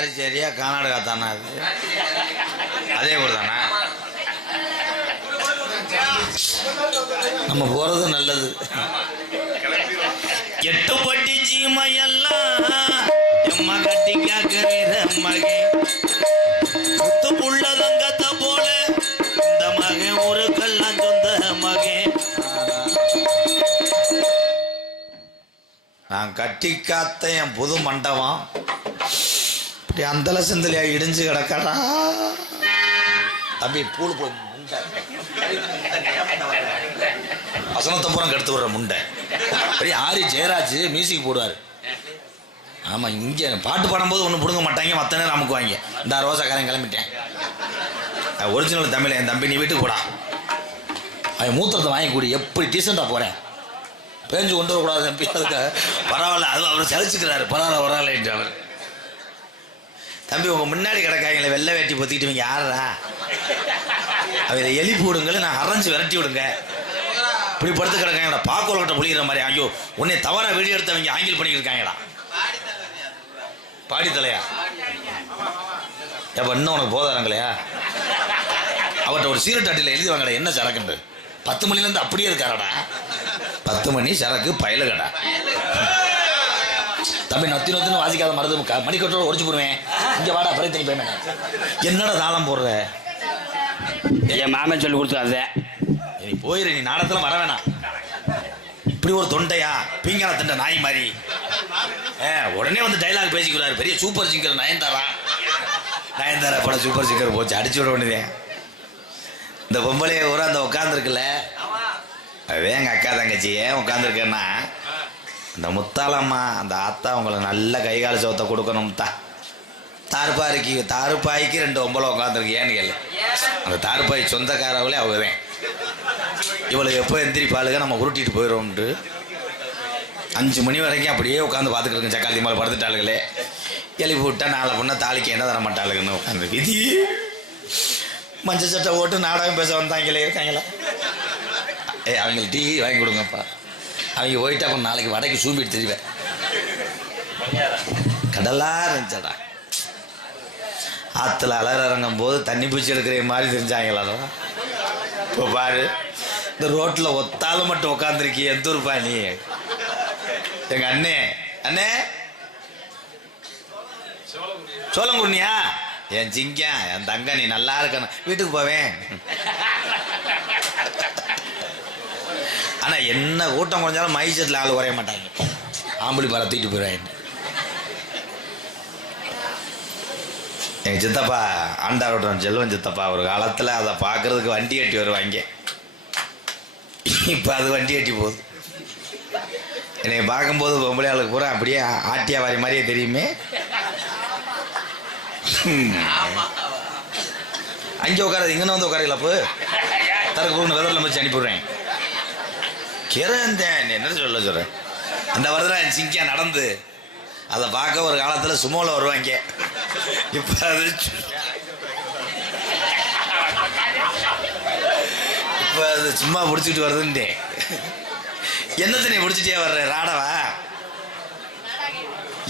பாரிச்சேரியா கர்நாடகா தானா? அது அதே ஊர் தானா? நம்ம போறது நல்லது. எட்டு பட்டி சீமையெல்லாம் எம்மா கட்டி கேட்கிற மகே சுத்து புள்ள தங்கத்த போல இந்த மகன் ஊருக்கெல்லாம் சொந்த மகன். நான் கட்டி காத்த என் புது மண்டபம் இப்படி அந்த லட்சத்துலையா இடிஞ்சு கிடக்கடா. தம்பி பூல் போய் வசனத்தை பூரா கெடுத்து விடுற முண்டை. பெரிய ஆரி ஜெயராஜ் மியூசிக் போடுவார். ஆமாம், இங்கே பாட்டு பாடும்போது ஒன்றும் பிடுங்க மாட்டாங்க, மற்ற நேரம் அமுக்குவாங்க. இந்த ரோசாக்காரன் கிளம்பிட்டேன். ஒரிஜினல் தமிழ் என் தம்பி நீ வீட்டுக்கு போடா, அவன் மூத்திரத்தை வாங்கி கூடி எப்படி டீசெண்டாக போகிறேன், பேஞ்சு கொண்டு வரக்கூடாது தம்பி. அதுக்கு பரவாயில்ல, அது அவர் சலிச்சுக்கிறாரு. பரவாயில்ல அவர். தம்பி உங்கள் முன்னாடி கிடக்காங்களே வெள்ளை வேட்டி பொத்திக்கிட்டு யாரா அவரை எழுப்பி விடுங்க, நான் அரைஞ்சு விரட்டி விடுங்க. இப்படி படுத்து கிடக்காங்கடா பாக்கோல் கட்ட புளிகிற மாதிரி. ஐயோ உன்னை தவறா வீடியோ எடுத்தவங்க ஆங்கில் பண்ணியிருக்காங்கடா. பாடி தலையா எப்போ இன்னும் உனக்கு போதாரங்களையா? அவர்கிட்ட ஒரு சீரட் அட்டியில் எழுதி வாங்கடா என்ன சரக்குண்டு. 10 மணிலேருந்து அப்படியே இருக்காரடா. 10 மணி சரக்கு பயலுகடா. தம்பி நொத்தி நொத்தின்னு வாசிக்காத மருந்து மணிக்கட்டோட உடச்சு போடுவேன். இங்கே வாடா பறி தனி போய் என்னடா தாளம் போடுற? என் மாமன் சொல்லி கொடுத்தாது. நீ போயிரு, நீ நாடகத்தில் வர வேணாம். இப்படி ஒரு தொண்டையா பீங்கான தண்டை நாய் மாதிரி. உடனே வந்து டைலாக் பேசிக்கிறாரு. பெரிய சூப்பர் சிங்கர் நயன்தாரா படம் சூப்பர் சிங்கர் போச்சு, அடிச்சு விட வேண்டியதே. இந்த பொம்பளைய ஊரா அந்த உட்காந்துருக்குல்ல, அதே எங்கள் அக்கா தங்கச்சி. ஏன் உட்காந்துருக்கேன்னா அந்த முத்தாளம்மா அந்த ஆத்தா உங்களை நல்ல கைகால சோத்தை கொடுக்கணும் தான். தாருப்பாய்க்கு 2 ஒம்பளை உட்காந்துருக்கு. ஏன்னு கேள்வி, அந்த தாருப்பாய் சொந்தக்காரவளே அவதான். இவளை எப்போ எந்திரிப்பாளுங்க நம்ம உருட்டிட்டு போயிடுவோம்ட்டு 5 மணி வரைக்கும் அப்படியே உட்காந்து பார்த்துக்கிட்டு சக்காத்தி மேலே படுத்துட்டாளுகளே. எழுப்பி விட்டா 4 பொண்ணை தாலிக்கு என்ன தர மாட்டாளுங்கன்னு உட்காந்து விதி. மஞ்சள் சட்டை ஓட்டு நாடகம் பேச வந்தாங்களே இருக்காங்களா? அவங்களுக்கு டீ வாங்கி கொடுங்கப்பா. அவங்க போயிட்டு அப்புறம் நாளைக்கு வடைக்கு சூம்பிட்டு தெரிவேன். கடலா இருந்துச்சடா. ஆற்றுல அலற இறங்கும் போது தண்ணி பூச்சி எடுக்கிற மாதிரி தெரிஞ்சாங்களா? இப்போ பாரு, இந்த ரோட்டில் ஒத்தாலும் மட்டும் உட்காந்துருக்கி எந்தூர்ப்பா நீ? எங்க அண்ணே சோளங்குருணியா? என் சிங்கா என் தங்க நீ நல்லா இருக்கணும், வீட்டுக்கு போவேன். ஆனால் என்ன கூட்டம் குறைஞ்சாலும் மைசெட்டில் ஆள் குறைய மாட்டாங்க. ஆம்பளி பாலை தூக்கிட்டு போயிடுவாங்க. எங்கள் சித்தப்பா ஆண்டாரோட்டம் செல்வன் சித்தப்பா ஒரு காலத்தில் அதை பார்க்குறதுக்கு வண்டி கட்டி வருவாங்க. இப்போ அது வண்டி கட்டி போகுது. என்னை பார்க்கும்போது பொம்பளை ஆளுக்கு பூரா அப்படியே ஆட்டியா வாரி மாதிரியே தெரியுமே. அங்கே உட்காராது, இங்கே வந்து உட்காரல. அப்போ தரக்கு போகணும் வெதரில் வச்சு அனுப்பிவிடுறேன். கிரந்தேன் என்ன சொல்கிறேன். அந்த வருதுல என் சிங்கியா நடந்து அதை பார்க்க ஒரு காலத்தில் சுமோவில் வருவாங்க. இப்போ அது சும்மா பிடிச்சிக்கிட்டு வருதுன்ட்டே. என்னத்தை நீ பிடிச்சிட்டே வர்ற ராடவா?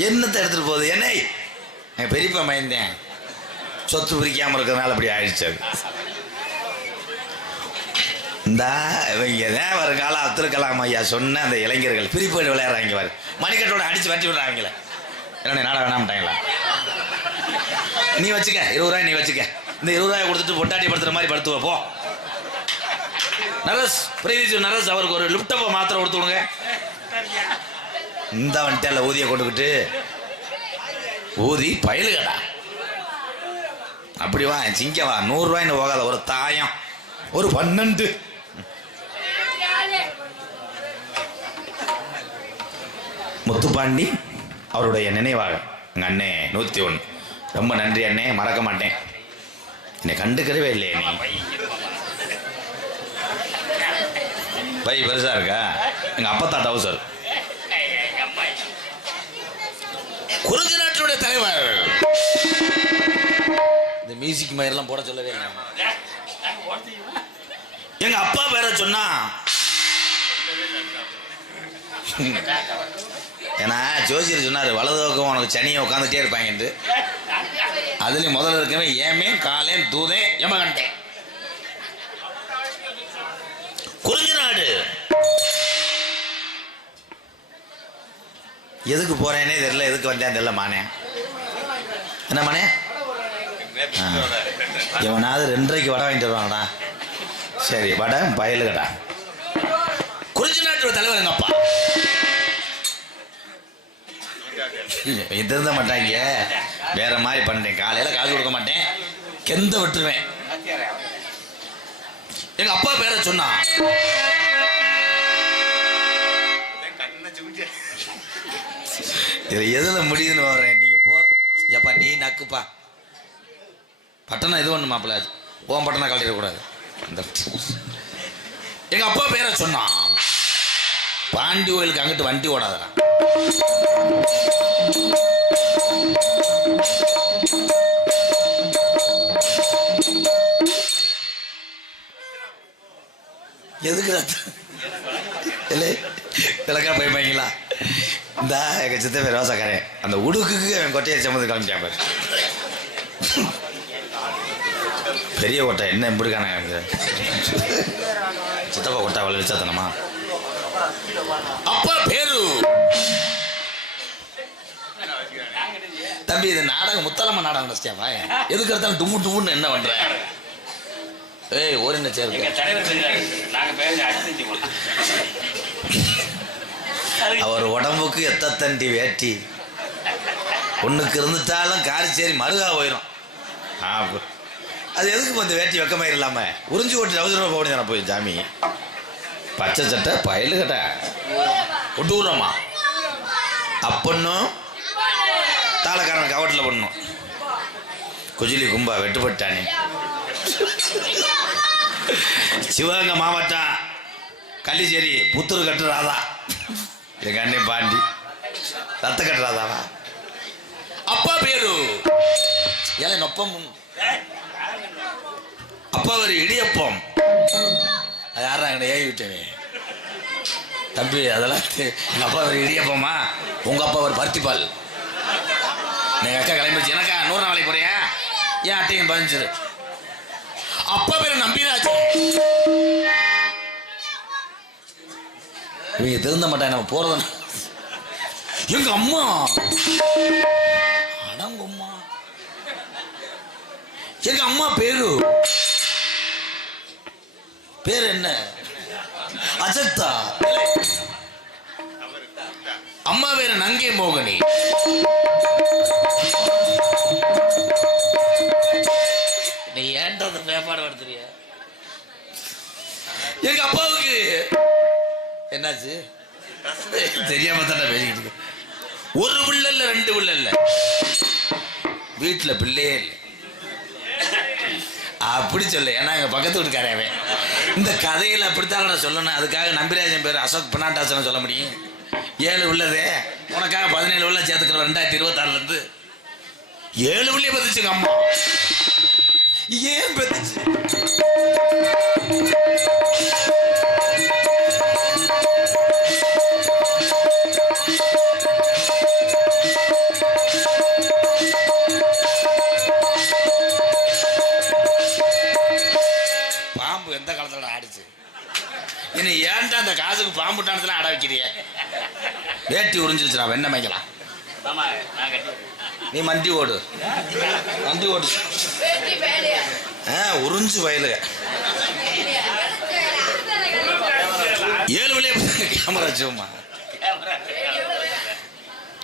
என்னத்தை எடுத்துகிட்டு போகுது? என்னை என் பெரியப்பா மயந்தேன் சொத்து பிரிக்காமல் இருக்கிறதுனால அப்படி ஆயிடுச்சு. அது இந்த இவங்க தான் வருங்காலம் அப்துல் கலாம் ஐயா சொன்ன அந்த இளைஞர்கள் பிரிப்பேடு விளையாடுறாங்க. பாரு, மணிக்கட்டோட அடித்து வட்டி விடுறாங்களே. என்ன நாட வேணாம்ட்டாங்களா? நீ வச்சுக்க 20 ரூபாய், நீ வச்சுக்க. இந்த 20 ரூபாய் கொடுத்துட்டு பொட்டாட்டி படுத்துற மாதிரி படுத்து வைப்போ. நரஸ் பிரதீஷ் நரஸ் அவருக்கு ஒரு லிப்டப்பை மாத்திரை கொடுத்து விடுங்க. இந்த வந்துட்டேல ஊதியை கொண்டுக்கிட்டு ஊதி பயலுகடா. அப்படி வா சிங்கவா 100 ரூபாய்னு போகாத. ஒரு தாயம் ஒரு 12 முத்துப்பாண்டி அவருடைய நினைவாக எங்கள் அண்ணே 101. ரொம்ப நன்றி அண்ணே, மறக்க மாட்டேன். என்னை கண்டுக்கிறவே இல்லையே நீ. பை பெருசா இருக்கா? எங்கள் அப்பத்தா டவுசர். குறிஞ்சி நாட்டினுடைய தலைவர். இந்த மியூசிக் மயிரெல்லாம் போட சொல்லவே இல்லை. எங்க அப்பா பேரை சொன்னா ஏன்னா ஜோசியர் சொன்னார் வலது பக்கம் உனக்கு சனியை உட்காந்துட்டே இருப்பாங்க என்று. அதுலயும் முதல்ல இருக்கவே ஏமே காலேன் தூதே யமகண்டேன். குறிஞ்சி நாடு எதுக்கு போறேனே தெரியல, எதுக்கு வந்தேன் தெரியல. மானே என்ன மானே, எவனாவது 2:30 வடை வாங்கிட்டு வருவாங்கடா. சரி வடை பயலு கடா. குறிஞ்சி நாட்டோட தலைவர் எங்க அப்பா. திருந்த மாட்டாங்க, வேற மாதிரி பண்றேன். காலையில காசு கொடுக்க மாட்டேன், கெந்த விட்டுருவேன். எங்க அப்பா பேரை சொன்னா இதுல எதுல முடியுதுன்னு வர்றேன். நீங்க போற எப்பா நீ நக்குப்பா. பட்டணம் எது ஒண்ணு மாப்பிள்ள, ஓம் பட்டணம் கழட்டிடக்கூடாது. அந்த எங்க அப்பா பேரை சொன்னான். பாண்டி கோயிலுக்கு அங்கிட்டு வண்டி ஓடாதடா. எதுக்கு விளக்கா போய்ப்பாங்களா? இந்த எங்க சித்த பேர் ரோசாக்காரன் அந்த உடுக்குக்கு அவன் கொட்டையை சம்மந்து கிளம்பிட்டான் பாரு. பெரிய கொட்டை என்ன எப்படிக்கான சித்தப்பா கொட்டை அவளை வச்சாத்தனமா. அப்பா பேரு தம்பி, இது நாடகம் முத்தலமா நாடகம் நினைச்சியாப்பா. எதுக்கு எடுத்தாலும் தும்மு தும்முன்னு என்ன பண்ற? ஏய் ஒரு என்ன சேர்க்க அவர் உடம்புக்கு எத்தண்டி வேட்டி ஒண்ணுக்கு இருந்துட்டாலும் காரிச்சேரி மருகா போயிடும். அது எதுக்கு இந்த வேட்டி வெக்கமாக இல்லாம உறிஞ்சி ஓட்டி அவசரமா போக தானே போய் ஜாமி. பச்சை சட்டை பயலு கட்ட கொட்டூரமா அப்பன்னும் தாளக்காரன் கவட்டில் பண்ணும். குஜிலி கும்பா வெட்டுப்பட்டானே. சிவகங்கை மாவட்டம் கள்ளிச்சேரி புத்தூர் கட்டுறாதா எங்க அண்ணன் பாண்டி ரத்த கட்டுறாதாவா. அப்பா பேரு ஏழை நொப்பம். அப்பா ஒரு இடியப்பம். அது யாரா எங்க ஏவி விட்டவே தம்பி. அதெல்லாம் எங்க அப்பா ஒரு இடியப்பமா, உங்க அப்பா ஒரு பருத்திப்பால். எங்க அக்கா கிளம்பிடுச்சு. எனக்கா 100 நாளைக்கு போறியா? ஏன் அட்டையும் பதிஞ்சிரு. அப்பா பேரு நம்பிராஜ். இவங்க திருந்த மாட்டாங்க நம்ம போறது. எங்க அம்மா அடங்கம்மா. எங்க அம்மா பேரு என்ன? அஜந்தா. அம்மா பேரு நங்கை மோகினி. நீ ஏன்டா அந்த மேம்பாடு படுத்துறிய? எங்க அப்பாவுக்கு என்னாச்சு தெரியாம தானே பேசிக்கிட்டு. ஒரு பிள்ளை இல்ல, 2 பிள்ளை இல்ல, வீட்டுல பிள்ளையே இல்லை. அப்படி சொல்ல. ஏன்னா எங்க பக்கத்து வீட்டுக்காரவே இந்த கதையில அப்படித்தான் சொல்லணும். அதுக்காக நம்பிராஜன் பேர் அசோக் பினாட்டாசன் சொல்ல முடியும். 7 உள்ளதே உனக்காக 17 உள்ள சேர்த்துக்கிறோம். 2026 இருந்து 7 உள்ளே பத்துச்சுங்க அம்மா. ஏன் பத்துச்சு? பாம்பு எந்த காலத்துல ஆடிச்சு? இனி ஏன்டா அந்த காசுக்கு பாம்பு டான்ஸ்லாம் ஆட வைக்கிறிய? வேட்டி உறிஞ்சிருச்சு. நான் வெண்ண மைக்கலாம். நீ மண்டி ஓடு, வண்டி ஓடு. உறிஞ்சு வயலு 7 வழியே கேமரா வச்சுமா.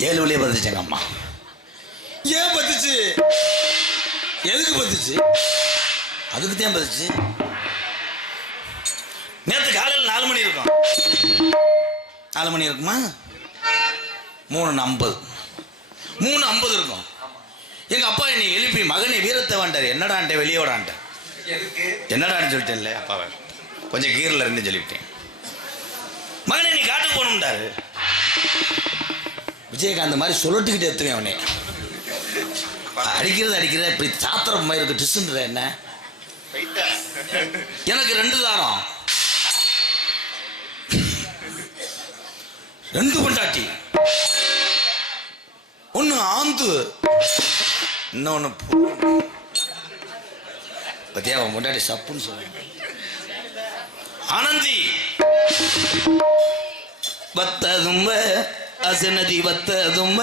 7 வழியே பத்துச்சுங்க அம்மா. ஏன் பத்துச்சு? எதுக்கு பத்துச்சு? அதுக்கு தான் பத்துச்சு. நேற்று காலையில் 4 மணி இருக்கும். 4 மணி இருக்குமா? 3:50 இருக்கும். எங்க அப்பா என்னை எழுப்பி மகனை வீரத்தை வாண்டாரு. என்னடான்ட்ட வெளியே விடான்ட்ட. என்னடான்னு சொல்லிட்டேன் இல்ல அப்பாவை கொஞ்சம் கீரில் இருந்து சொல்லிவிட்டேன். மகனை நீ காட்டுக்கு போகணும்டாரு. விஜயகாந்த் மாதிரி சொல்லட்டுக்கிட்டு எடுத்துவேன் அவனே. அடிக்கிறது இப்படி சாத்திர மாதிரி இருக்கு. டிஸ்ன்ற என்ன எனக்கு 2 தாரம் 2 பொண்டாட்டி, 1 ஆந்து இன்னொன்னு பத்தியா அவன் முன்னாடி சப்புன்னு சொல்லுவாங்க. ஆனந்தி பத்ததும்ப அசனதி பத்ததும்ப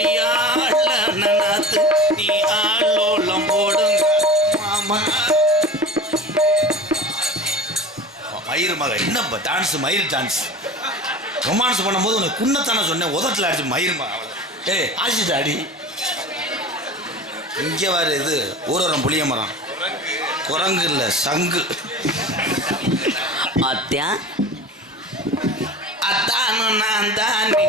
நீ ஆள நனாத்து நீ ஆளோளம் போடுங்க மாமா. மயிறு மக என்ன டான்ஸ் மயிறு டான்ஸ் ரொமான்ஸ் பண்ணும்போது உனக்கு குன்னத்தானே சொன்னேன் உதட்டில் அடிச்சு மயிறு மக. ஏய் ஆசிட்டு அடி. இங்கே வர இது ஊரோரம் புளிய மரம் குரங்கு இல்லை சங்கு. அத்தியா அத்தானு நான் தானே